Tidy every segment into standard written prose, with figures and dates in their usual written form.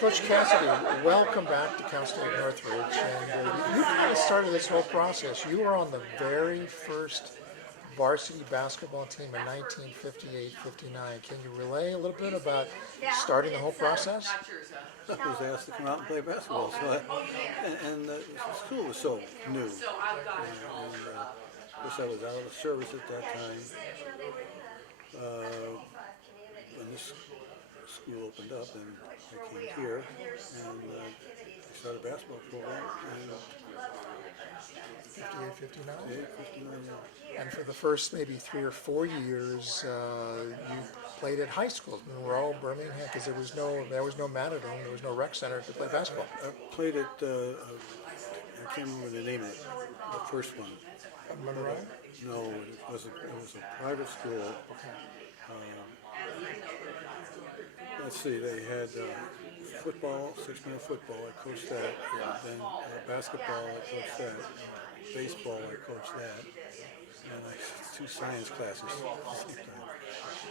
Coach Cassidy, welcome back to Cal State Northridge. And you kind of started this whole process. You were on the very first varsity basketball team in 1958-59. Can you relay a little bit about starting the whole process? I was asked to come out and play basketball, and the school was so new. And of course, I was out of service at that time. When this school opened up, and I came here, and I started a basketball program. And 58-59? 59, yeah. And for the first maybe 3 or 4 years, you played at high school in rural Birmingham because there was no Matador, there was no rec center to play basketball. I played at, I can't remember the name of it, the first one. Monroe? No, it was a private school. Let's see, they had football, 6-man football, I coached that. Then basketball, I coached that. Baseball, I coached that. And I had 2 science classes at the same time.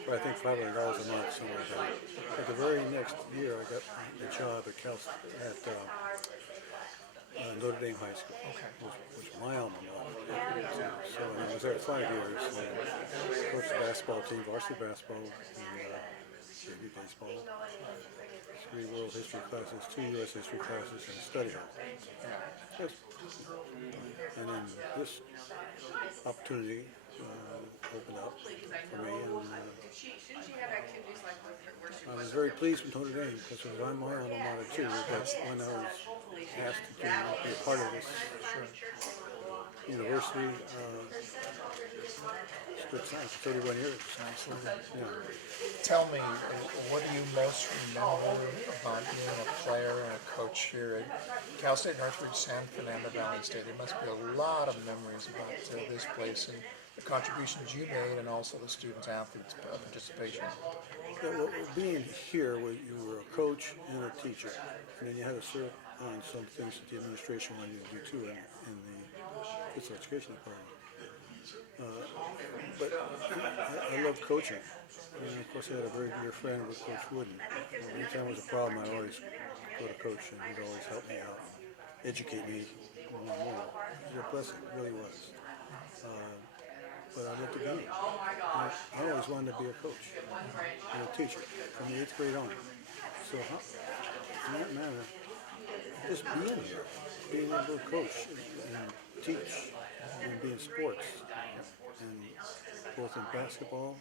For I think $500 a month, something like that. But the very next year, I got a job at Notre Dame High School, which was my alma mater. So I was there 5 years. Coached the basketball team, varsity basketball, and JV baseball. 3 world history classes, 2 U.S. history classes, and a study hall. Yes. And then this opportunity opened up for me, and I was very pleased with Notre Dame because it was my alma mater too. That's when I was asked to be a part of this university. Good science for 31 years. Absolutely. Yeah. Tell me, what do you most remember about being a player and a coach here at Cal State Northridge, San Fernando Valley State? There must be a lot of memories about this place and the contributions you made and also the students' athletes' participation. Well, being here, you were a coach and a teacher, and then you had to serve on some things that the administration wanted you to do too in the physical education department. But I loved coaching, and of course I had a very dear friend with Coach Wooden. Anytime there was a problem, I'd always go to Coach, and he'd always help me out, educate me more and more. It was a blessing, it really was. But I loved to be here. I always wanted to be a coach and a teacher from the 8th grade on. So in that manner, just being here, being able to coach and teach and be in sports, and both in basketball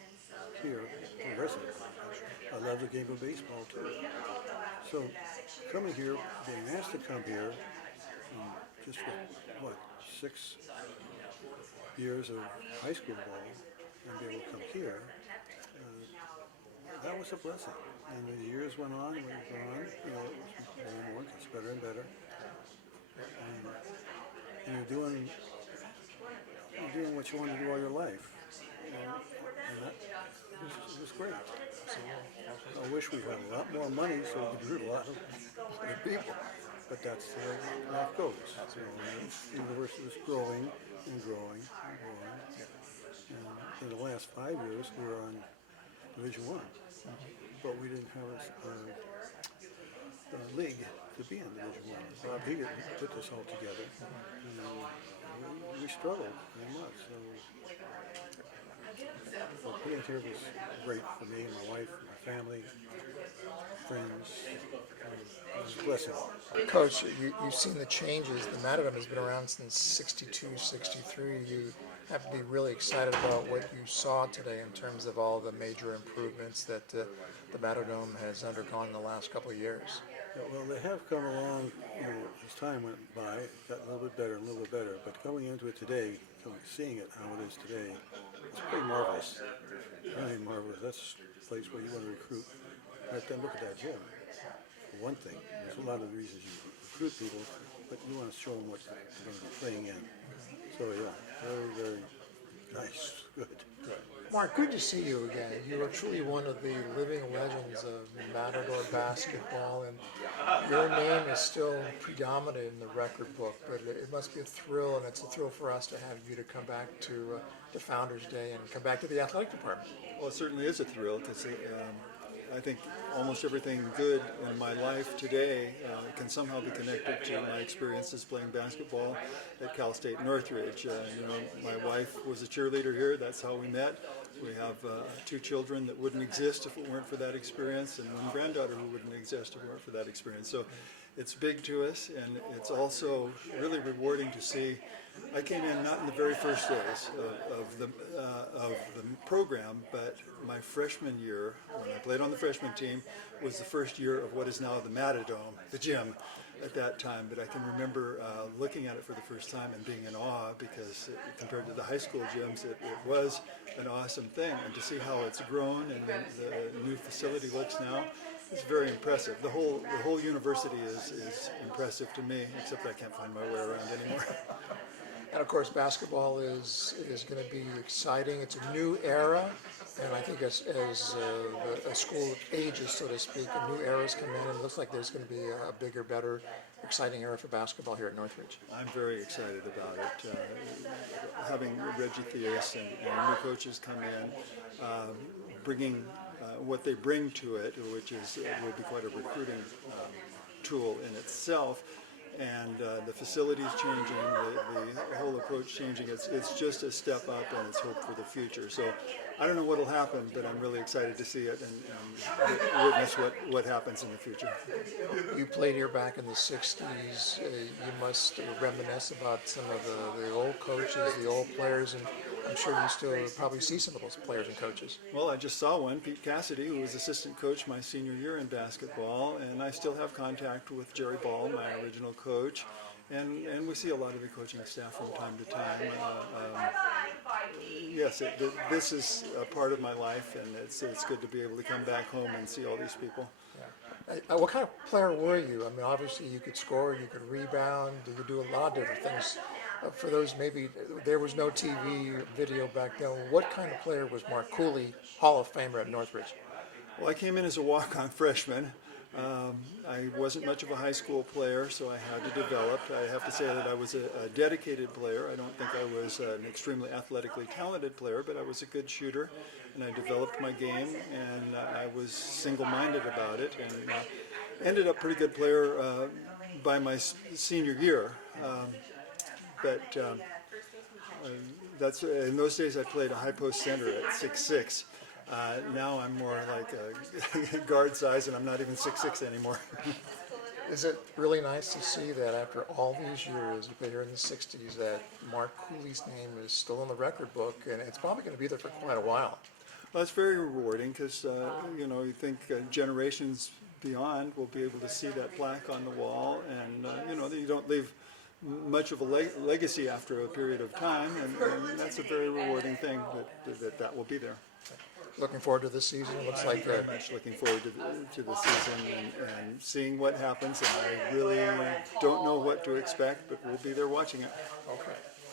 here and wrestling. I love the game of baseball too. So coming here, being asked to come here, just with 6 years of high school ball and be able to come here, that was a blessing. And the years went on, it was more, it gets better and better. And you're doing what you want to do all your life. And that was great. I wish we had a lot more money so we could do a lot of people. But that's the way life goes. The university was growing and growing and growing. And in the last 5 years, we were on Division I. But we didn't have a league to be in Division I. Bob Heaton put this all together. And we struggled very much. So being here was great for me, my wife, my family, friends. It was a blessing. Coach, you've seen the changes. The Matador has been around since 62, 63. You have to be really excited about what you saw today in terms of all the major improvements that the Matador has undergone in the last couple of years. Yeah, well, they have come along, as time went by, it got a little bit better and a little bit better. But going into it today, seeing it how it is today, it's pretty marvelous. Really marvelous. That's a place where you want to recruit. Right then, look at that gym. For one thing, there's a lot of reasons you recruit people, but you want to show them what they're going to be playing in. So yeah, very, very nice. Good. Mark, good to see you again. You are truly one of the living legends of Matador basketball, and your name is still predominant in the record book, but it must be a thrill, and it's a thrill for us to have you to come back to Founders Day and come back to the athletic department. Well, it certainly is a thrill because I think almost everything good in my life today can somehow be connected to my experiences playing basketball at Cal State Northridge. My wife was a cheerleader here. That's how we met. We have 2 children that wouldn't exist if it weren't for that experience, and 1 granddaughter who wouldn't exist if it weren't for that experience. So it's big to us, and it's also really rewarding to see. I came in not in the very first days of the program, but my freshman year, when I played on the freshman team, was the first year of what is now the Matador, the gym at that time. But I can remember looking at it for the first time and being in awe, because compared to the high school gyms, it was an awesome thing. And to see how it's grown and the new facility looks now, it's very impressive. The whole university is impressive to me, except I can't find my way around anymore. And of course, basketball is going to be exciting. It's a new era, and I think as a school ages, so to speak, a new era's come in, and it looks like there's going to be a bigger, better, exciting era for basketball here at Northridge. I'm very excited about it. Having Reggie Theus and new coaches come in, bringing what they bring to it, which will be quite a recruiting tool in itself. And the facilities changing, the whole approach changing. It's just a step up, and it's hope for the future. So I don't know what will happen, but I'm really excited to see it and witness what happens in the future. You played here back in the 60s. You must reminisce about some of the old coaches, the old players, and I'm sure you still probably see some of those players and coaches. Well, I just saw one, Pete Cassidy, who was assistant coach my senior year in basketball, and I still have contact with Jerry Ball, my original coach, and we see a lot of the coaching staff from time to time. Yes, this is a part of my life, and it's good to be able to come back home and see all these people. Yeah. What kind of player were you? I mean, obviously you could score, you could rebound, you could do a lot of different things. For those, maybe there was no TV video back then, what kind of player was Mark Cooley, Hall of Famer at Northridge? Well, I came in as a walk-on freshman. I wasn't much of a high school player, so I had to develop. I have to say that I was a dedicated player. I don't think I was an extremely athletically talented player, but I was a good shooter, and I developed my game, and I was single-minded about it, and ended up pretty good player by my senior year. But that's in those days I played a high post center at 6'6". Now I'm more like a guard size, and I'm not even 6'6" anymore. Is it really nice to see that after all these years, you've been here in the 60s, that Mark Cooley's name is still in the record book, and it's probably going to be there for quite a while? Well, it's very rewarding, because you think generations beyond will be able to see that plaque on the wall, and you don't leave much of a legacy after a period of time, and that's a very rewarding thing that will be there. Looking forward to this season. It looks like very much looking forward to the season and seeing what happens, and I really don't know what to expect, but we'll be there watching it. Okay.